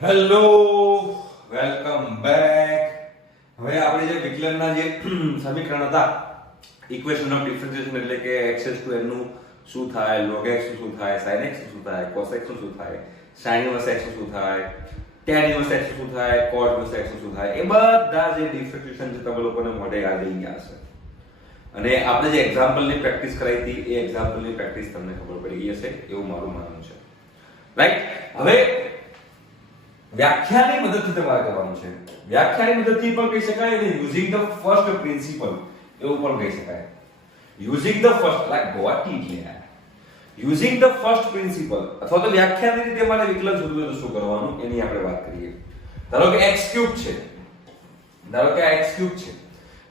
Hello welcome back હવે આપણે જે વિકલનના જે સમીકરણ હતા ઇક્વેશન ઓફ ડિફરન્શિએશન એટલે કે x n નું શું થાય? log x શું થાય? sin x શું થાય? cos x શું થાય? sin inverse x શું થાય? tan inverse x શું થાય? cos inverse x શું થાય? એ બધા જે ડિફરન્શિએશન છે, તમે લોકોને મોઢે યાદ રહી ગયા હશે. અને આપણે જે એક્ઝામ્પલની પ્રેક્ટિસ કરાવી હતી, એ એક્ઝામ્પલની પ્રેક્ટિસ તમને ખબર પડી ગઈ હશે, એવું મારું માનવું છે. રાઈટ હવે વ્યાખ્યાની મદદથી તમારે કરવાનું છે. વ્યાખ્યાની મદદથી પણ કહી શકાય અને યુઝિંગ ધ ફર્સ્ટ પ્રિન્સિપલ એવું પણ કહી શકાય. Using the first like what it યાર. યુઝિંગ ધ ફર્સ્ટ પ્રિન્સિપલ અથવા તો વ્યાખ્યાની રીતે મારે વિકલન શોધવું તો શું કરવાનું? એની આપણે વાત કરીએ. ધારો કે x ક્યુબ છે. ધારો કે આ x ક્યુબ છે.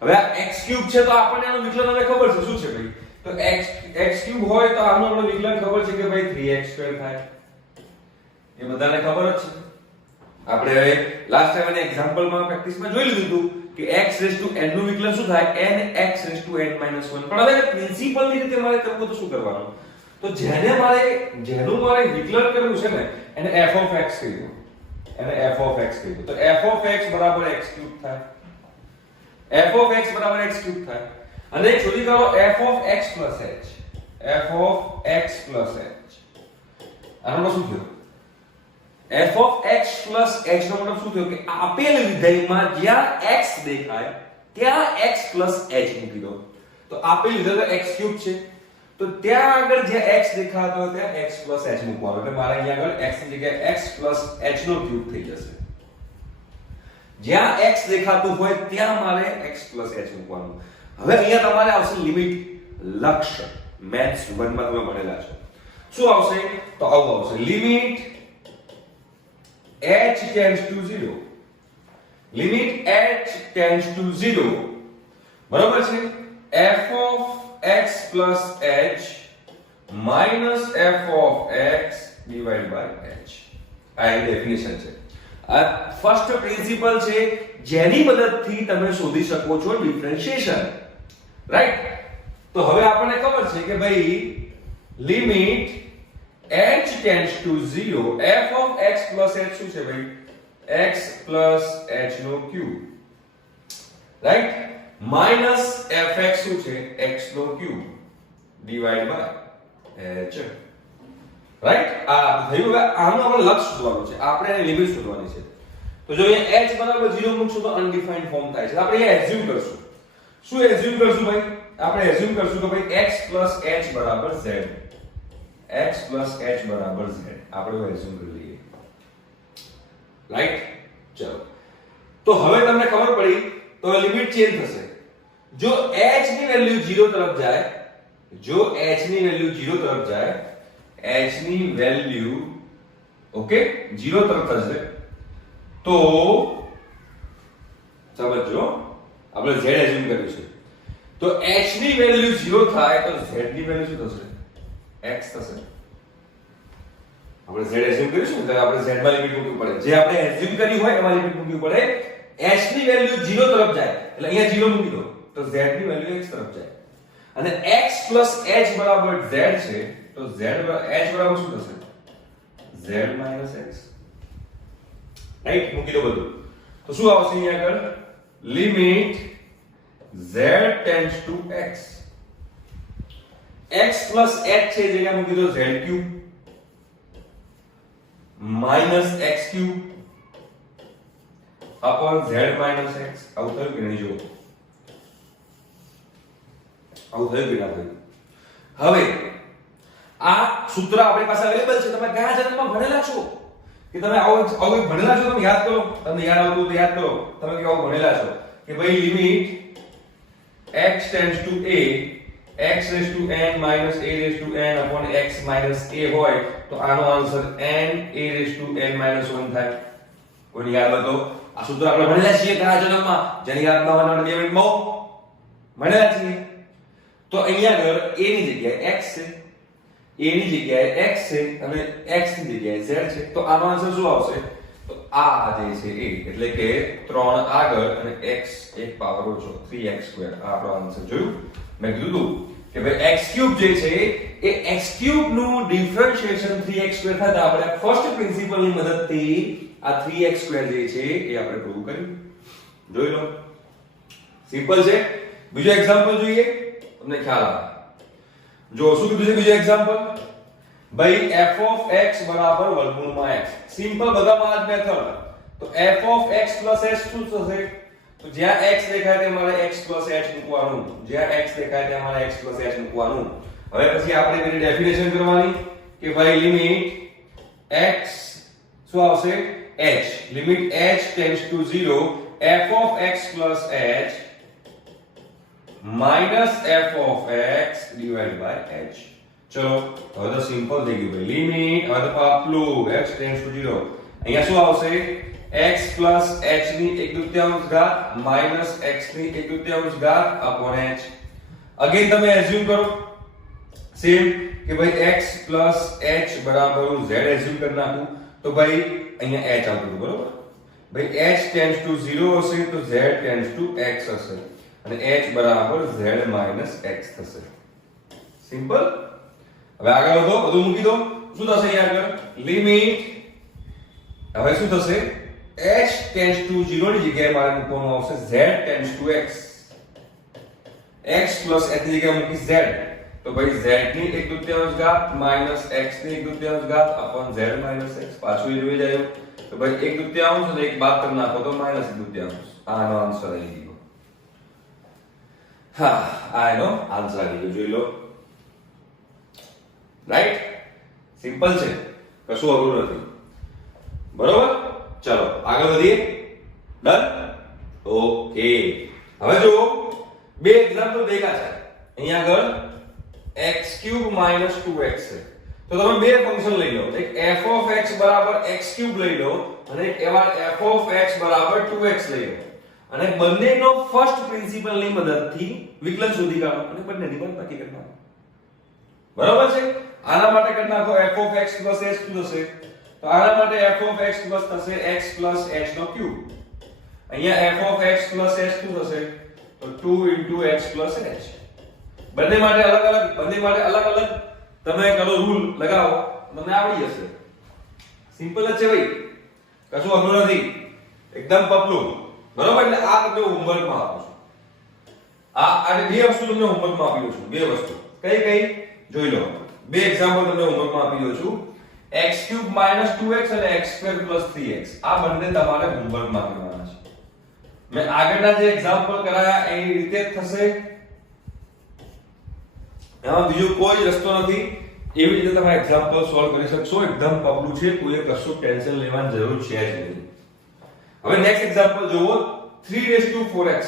હવે આ x ક્યુબ છે તો આપણને આનું વિકલન હવે ખબર છે. શું છે ભાઈ? તો x x ક્યુબ હોય તો આનું આપણે વિકલન ખબર છે કે ભાઈ 3x2 થાય એ બધાને ખબર જ છે. આપણે હવે લાસ્ટ ટાઈમ એને એક્ઝામ્પલમાં પ્રેક્ટિસમાં જોઈ લીધું હતું કે x રેઝ ટુ n નું વિકલન શું થાય? n x raise to n 1 પણ હવે પ્રિન્સિપલની રીતે મારે કરવું તો શું કરવાનું? તો જેને મારે, જેનું મારે વિકલન કરવું છે ને, એને f of x કહી એને f of x કહી તો f of x બરાબર x ક્યુબ થાય. f of x બરાબર x ક્યુબ થાય. અને એક શોધી કાઢો, f of x h. f of x h. આનો શું થયું? F of x plus h નો મતલબ શું થયો? કે આપેલ વિધેયમાં જ્યાં x દેખાય, ત્યાં x plus h મૂકી દો. તો આપેલ વિધેય તો x ક્યુબ છે. તો ત્યાં આગળ જ્યાં x દેખાતો હોય, ત્યાં x plus h મૂકવાનું. એટલે મારે અહીંયા આગળ x ની જગ્યાએ x plus h નો ક્યુબ થઈ જશે. જ્યાં x દેખાતું હોય, ત્યાં મારે x plus h મૂકવાનું. હવે અહીંયા તમારે આવશે લિમિટ લક્ષ્ય મેથ્સ 1 માં તમે ભણેલા છો. શું આવશે? તો આવું આવશે. Limit h tends to 0 limit h tends to 0 બરાબર છે? F of x plus h minus f of x divided by h. આ એ ડેફિનેશન છે. આ ફર્સ્ટ પ્રિન્સિપલ છે, જેની મદદથી તમે શોધી શકો છો ડિફરન્શિએશન રાઈટ તો હવે આપણને ખબર છે કે ભાઈ limit h tends to 0 f of x plus h શું છે ભાઈ x plus h નો ક્યુબ રાઈટ માઇનસ fx શું છે x no cube divide by h. Right આ થયું હવે આનું આપણે લક્ષ શોધવાનું છે આપણે એની લિમિટ શોધવાની છે તો જો અહીંયા h બરાબર 0 મૂકશું તો અનડિફાઇન્ડ ફોર્મ થાય છે આપણે અહીંયા એઝ્યુમ કરશું શું એઝ્યુમ કરશું ભાઈ આપણે એઝ્યુમ કરશું કે ભાઈ x h બરાબર z x h બરાબર z. આપણે એઝ્યુમ કરી લઈએ. રાઈટ ચલો. તો હવે તમને ખબર પડી, તો લિમિટ ચેન્જ થશે. જો h ની વેલ્યુ 0 તરફ જાય, જો h ની વેલ્યુ 0 તરફ જાય, h ની વેલ્યુ ઓકે 0 તરફ થશે, તો સમજો, આપણે z એઝ્યુમ કર્યું છે. તો h ની વેલ્યુ 0 થાય, તો z ની વેલ્યુ શું થશે? X થશે આપણે z એઝ્યુમ કર્યું છે ને તો આપણે z માં લિમિટ મૂકવી પડે જે આપણે એઝ્યુમ કર્યું હોય એમાં લિમિટ મૂકવી પડે h ની વેલ્યુ 0 તરફ જાય એટલે અહીંયા 0 મૂકી દો તો z ની વેલ્યુ x તરફ જાય અને x h બરાબર z છે તો z બરાબર h બરાબર શું થશે z x રાઈટ મૂકી દો બધું તો શું આવશે અહીંયા આગળ limit z tends to x x h છે જગ્યા મૂકી દો, z cube minus x cube upon z minus x. આવું થયું કે નહીં જુઓ? આવું થયું કે ના થયું? હવે, આ સૂત્ર આપણી પાસે અવેલેબલ છે. તમે કયા જન્મમાં ભણેલા છો? કે તમે આવું આવું ભણેલા છો તમે યાદ કરો? તમને યાદ આવતું તો યાદ કરો. તમે કે આવું ભણેલા છો? કે ભાઈ limit x tends to a x raised to n minus a raised to n upon x minus a હોય, તો આનો answer n a raised to n minus 1 થાય. કોઈને યાદ હતો આ સૂત્ર આપણે ભણેલા છીએ ઘણા જન્મમાં. જેની યાદ ના હોય બે મિનિટમાં ભણેલા છીએ. તો અહીંયા આગળ a ની જગ્યાએ x છે, a ની જગ્યાએ x છે અને x ની જગ્યાએ z છે. તો આનો આન્સર શું આવશે? તો આ જે છે એ, એટલે કે 3 આગળ અને x એક પાવર ઓછો 3x સ્ક્વેર આ આપણો આન્સર જોયું? મેં કીધું કે ભાઈ x ક્યુબ જે છે, એ x ક્યુબનું ડિફરન્શિએશન 3x થતા આપણે ફર્સ્ટ પ્રિન્સિપલની મદદથી આ 3x સ્ક્વેર જે છે, એ આપણે પ્રૂવ કર્યું. જોઈ લો. સિમ્પલ છે. બીજો એક્ઝામ્પલ જોઈએ. તમને ખ્યાલ આવે. જો શું કીધું છે બીજો એક્ઝામ્પલ ભાઈ f ઓફ x બરાબર વર્ગમૂળમાં x. સિમ્પલ બધામાં આ જ મેથડ તો f ઓફ x s શું થશે? તો જ્યાં x દેખાય ત્યાં મારે x h મૂકવાનું. જ્યાં x દેખાય ત્યાં મારે x h મૂકવાનું. હવે પછી આપણે તેની ડેફિનેશન કરવાની કે ભાઈ લિમિટ x શું આવશે? h. Limit h tends to 0 f of x h minus f of x divide by h. ચલો, હવે તો સિમ્પલ થઈ ગયું ભાઈ. લિમિટ હવે તો પાપલું, x ટેન્ડ્સ ટુ 0 અહીંયા શું આવશે? X plus h ની એક દૂતીયાંશ ઘાત માઇનસ x ની એક દૂતીયાંશ ઘાત upon h. અગેન તમે એઝ્યુમ કરો. સેમ કે ભાઈ x plus h બરાબર હું z એઝ્યુમ કરી નાખું. તો ભાઈ અહીંયા h આવતું હતું, બરોબર? ભાઈ h ટેન્ડ્સ ટુ 0 હશે તો z ટેન્ડ્સ ટુ x હશે. અને h બરાબર z માઇનસ x થશે. સિમ્પલ હવે આગળ વધો બધું મૂકી દો. શું થશે અહીંયા આગળ? લિમિટ હવે શું થશે? H ટેન્ડ્સ ટુ 0 ની જગ્યાએ મારે મૂકવાનું આવશે z tends to x. X plus h ની જગ્યાએ મૂકી z. તો ભાઈ z ની એક દૂતીયાંશ ઘાત માઇનસ x ની એક દૂતીયાંશ ઘાત અપોન z માઇનસ x પાછું એ જોઈ જાય. તો ભાઈ એક દૂતીયાંશ અને એક બાદ કરી નાખો તો માઇનસ એક દૂતીયાંશ. આનો આન્સર આવી ગયો હા આ એનો આન્સર આવી ગયો. જોઈ લો. રાઈટ સિમ્પલ છે. કશું અઘરું નથી. બરોબર? ચલો, આગળ વધીએ. ડન ઓકે હવે જો બે એક્ઝામ્પલ ભેગા છે. અહીંયા આગળ x3 2x છે. તો તમે બે ફંક્શન લઈ લો. એક f of x બરાબર x3 લઈ લો અને એક એવા f of x બરાબર 2x લઈ લો. અને બંનેનો ફર્સ્ટ પ્રિન્સિપલની મદદથી વિકલન શોધી કાઢો અને બંનેની પણ નક્કી કરી નાખો. બરાબર છે? આના માટે કરી નાખો f of x થશે તો આના માટે f x plus થશે x પ્લસ h નો ક્યુબ અહીંયા f x plus h શું થશે? તો 2 into x પ્લસ h. બંને માટે અલગ અલગ, બંને માટે અલગ અલગ. તમે કરો રૂલ લગાવો, તમને આવડી જશે. સિમ્પલ જ છે ભાઈ. કશું અઘરું નથી. એકદમ પપલું બરોબર? એટલે આ તમને હોમવર્કમાં આપું છું. આ અને બે વસ્તુ તમને હોમવર્કમાં આપી દઉં છું. બે વસ્તુ. કઈ કઈ? જોઈ લો. બે એક્ઝામ્પલ તમને હોમવર્કમાં આપી દઉં છું. X3 2x અને x2 3x આ બંને તમારે હોમવર્કમાં કરવાના છે. મેં આગળના જે એક્ઝામ્પલ કરાયા એની રીતે જ થશે. એમાં બીજો કોઈ રસ્તો નથી. એવી રીતે તમે એક્ઝામ્પલ સોલ્વ કરી શકશો. એકદમ પબલું છે કોઈ કશું ટેન્શન લેવાની જરૂર છે જ નહીં. હવે નેક્સ્ટ એક્ઝામ્પલ જુઓ 3 4x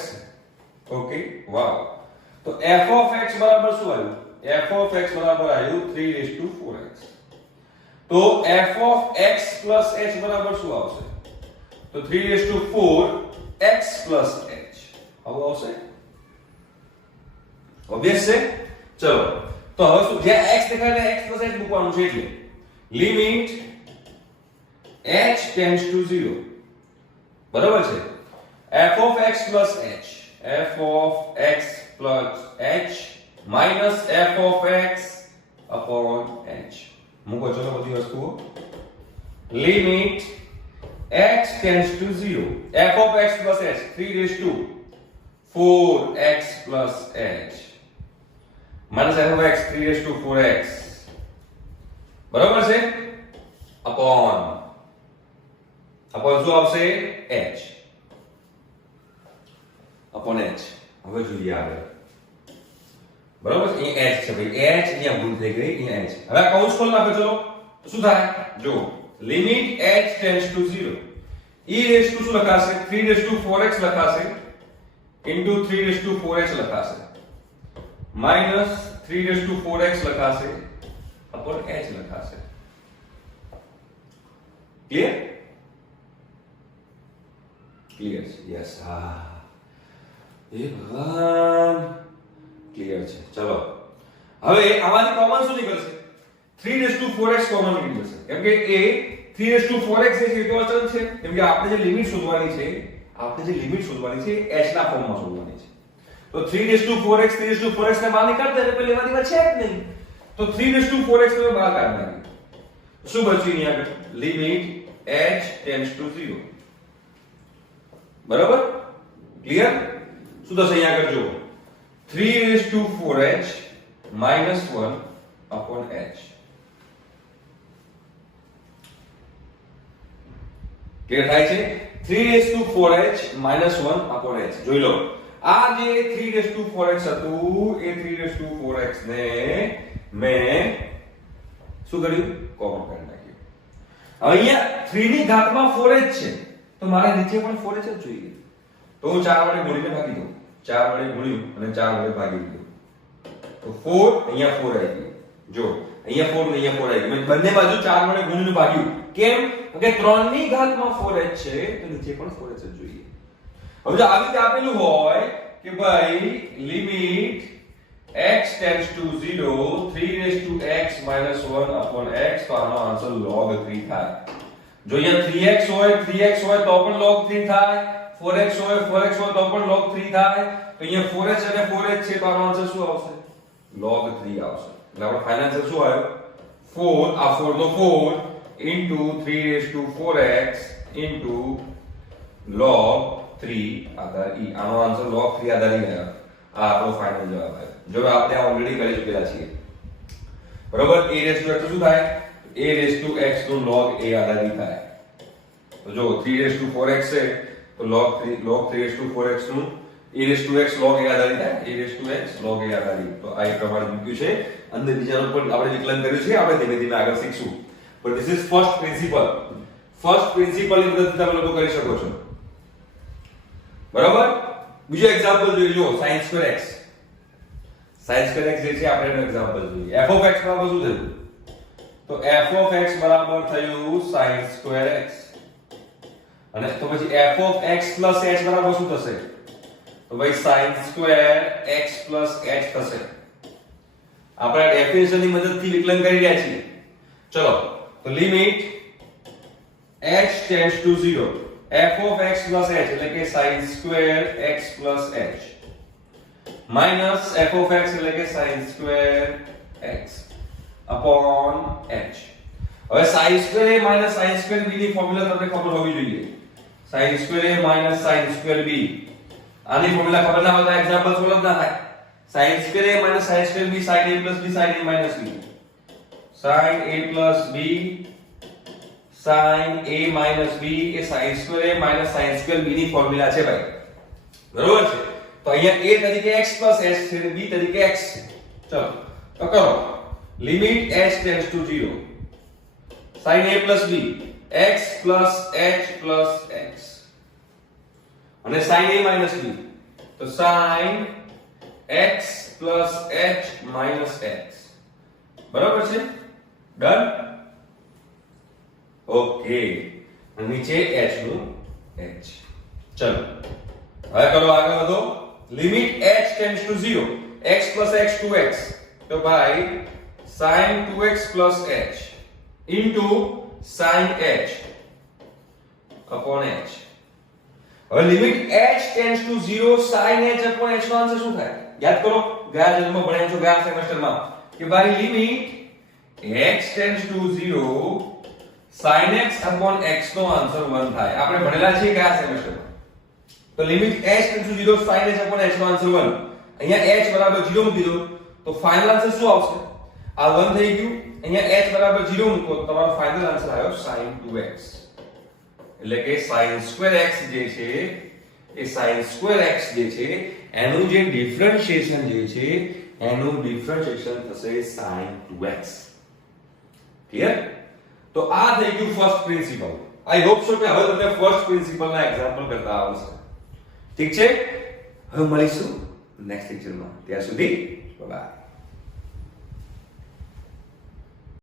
ઓકે વાવ તો f of x બરાબર શું આવ્યું? f of x બરાબર આવ્યું 3 4x તો f ઓફ x h બરાબર શું આવશે? તો 3 4 x h. આવું આવશે? ઓબ્વિયસ છે? ચલો. તો હવે શું? જ્યાં x દેખાય ને x h મૂકવાનું છે એટલે લિમિટ h ટેન્ડ્સ ટુ 0 બરાબર છે? f of x h. f of x h minus f of x upon h. મૂકો ચલો બધી વસ્તુઓ limit x tends to 0 f of x plus h 3 raised to 4x plus h minus f of x 3 raised to 4x બરાબર છે upon upon શું આવશે h upon h હવે જોઈએ આગળ બરાબર? છે અહીં h છે ભાઈ. h અહીંયા ભૂલ થઈ ગઈ. અહીંયા h હવે આ કૌંસ ખોલ નાખો ચલો. તો શું થાય? જો limit h tends to 0 e raise to શું લખાશે? 3 રેસ ટુ 4x લખાશે. ઇન્ટુ 3 રેસ ટુ 4x લખાશે. માઇનસ 3 રેસ ટુ 4x લખાશે. અપોન h લખાશે. ક્લિયર? Clear yes. હા. એ ભગવાન. ક્લિયર છે. ચલો. હવે આમાંથી કોમન શું નીકળશે? 3 રેઝ ટુ 4x કોમન નીકળી જશે કેમ કે એ 3 રેઝ ટુ 4x એ છે એ તો અચળ છે. કેમ કે આપણે જે લિમિટ શોધવાની છે, આપણે જે લિમિટ શોધવાની છે h ના ફોર્મમાં શોધવાની છે. તો 3 3 4x ને બહાર નીકાળ દે, એટલે પેલી એમાંથી છે જ નહીં. તો 3 4x તમે બહાર કાઢી નાખી શું બચ્યું અહીંયા આગળ? લિમિટ h ટેન્ડ્સ ટુ 0 બરાબર? ક્લિયર શું થશે અહીંયા આગળ? જુઓ. 3 raised to 4h minus 1 upon h. Clear થાય છે? 3 raised to 4h minus 1 upon h. જોઈ લો. આ જે 3 raised ટુ 4x હતું, એ 3 raised ટુ 4x ને મેં શું કર્યું? કોમન કરી નાખ્યું. અહીંયા 3 ની ઘાતમાં 4h છે. તો મારા નીચે પણ 4h જ જોઈએ. તો હું 4 વડે ગુણીને ભાગી દઉં 4 વડે ગુણ્યું અને ચાર વડે ભાગી દીધું. તો ફોર અહીંયા ફોર આવી ગયું. જો, અહીંયા ફોર ને અહીંયા ફોર આવી ગયું. બંને બાજુ ચાર વડે ગુણ્યું ભાગ્યું. કેમ? કે ત્રણની ઘાતમાં 4h છે, તો નીચે પણ ફોર એચ જોઈએ. હવે જો આવી રીતે આપેલું હોય કે ભાઈ limit x tends to 0 3 raised to x minus 1 upon x, તો આનો આન્સર log 3 થાય. જો અહીંયા 3x હોય 3x હોય, તો પણ log 3 થાય. 4x હોય 4x હોય તો પણ log 3 થાય. તો અહીંયા 4h અને 4h છે, તો આનો આન્સર શું આવશે? Log 3 આવશે. એટલે આપણો ફાઇનલ આન્સર શું આવ્યો? 4 આ 4 નો 4 into 3 raised to 4x into log 3 આધાર e. આનો આન્સર log 3 આધાર e આવ્યો. આ આપણો ફાઇનલ જવાબ આવ્યો. જો આપણે ઓલરેડી કરી ચૂક્યા છીએ. બરોબર? A રેસ ટુ x શું થાય? A રેસ ટુ x નો log a આધાર e થાય. તો જો 3 રેસ ટુ 4x છે તો log 3 log 3 race to 4x નું a x log a આધારિત થાય a log a આધાર e તો આ એ પ્રમાણે મૂક્યું છે. અંદર બીજાનું પણ આપણે વિકલન કર્યું છે. આપણે ધીમે ધીમે આગળ શીખશું. પણ this is first principle first પ્રિન્સિપલની મદદથી તમે લોકો કરી શકો છો. બરાબર? બીજો એક્ઝામ્પલ જોઈ લો sin square x. sin square x જે છે, આપણે એનો એક્ઝામ્પલ જોઈએ. F of શું થયું? તો f of બરાબર થયું sin સ્ક્વેર x. અને તો પછી f of x h બરાબર શું થશે? તો ભાઈ sin square x plus h થશે. આપણે ડેફિનેશનની મદદથી વિકલન કરી રહ્યા છીએ. ચલો, તો limit h tends to 0 f of x h એટલે કે sin square x plus h. Minus f of x એટલે કે sin square x upon h. હવે sin square a minus sin square b ની ફોર્મ્યુલા તમને ખબર હોવી જોઈએ. Sin square a minus sin square b. આની ફોર્મ્યુલા ખબર ના હોય તો એક્ઝામ્પલ સોલ્વ ના થાય sin square a minus sin square b, sin a plus b, sin a minus b. sin a plus b, sin a minus b, એ sin square a minus sin square b ની formula છે ભાઈ. બરોબર છે? તો અહીંયા a તરીકે x plus h છે અને b તરીકે x છે. ચલો, તો કરો. Limit h tends to 0 sin a plus b. x plus h plus x અને sin a minus b તો sin x plus h minus x બરાબર છે ડન ઓકે નીચે h નું h ચલો હવે કરો આગળ વધો limit h tends to 0 x plus h 2x તો ભાઈ sin 2x plus h into sin h, upon h. હવે limit h tends to 0 sin h upon h નો આન્સર શું થાય? યાદ કરો, ગયા જન્મમાં ભણ્યા છો, ગયા સેમેસ્ટરમાં. કે ભાઈ limit x tends to 0 sin x upon x નો આન્સર 1 થાય. આપણે ભણેલા છીએ ગયા સેમેસ્ટરમાં. તો limit h tends to 0 sin h upon h નો આન્સર 1 અહીંયા h બરાબર 0 મૂકી દો. તો ફાઇનલ આન્સર શું આવશે? આ 1 થઈ ગયું. અહીંયા h બરાબર 0 મૂકો તો તમારો ફાઇનલ આન્સર આવ્યો sin 2x એટલે કે sin સ્ક્વેર x જે છે, એ sin સ્ક્વેર x જે છે, એનું જે ડિફરન્શિએશન જે છે, એનું ડિફરન્શિએશન થશે sin 2x ક્લિયર તો આ થઈ ગયું first principle I hope so કે હવે તમને ફર્સ્ટ પ્રિન્સિપલ ના એક્ઝામ્પલ કરતા આવશે ઠીક છે? હવે મળીશું નેક્સ્ટ લેક્ચરમાં ત્યાં સુધી બાય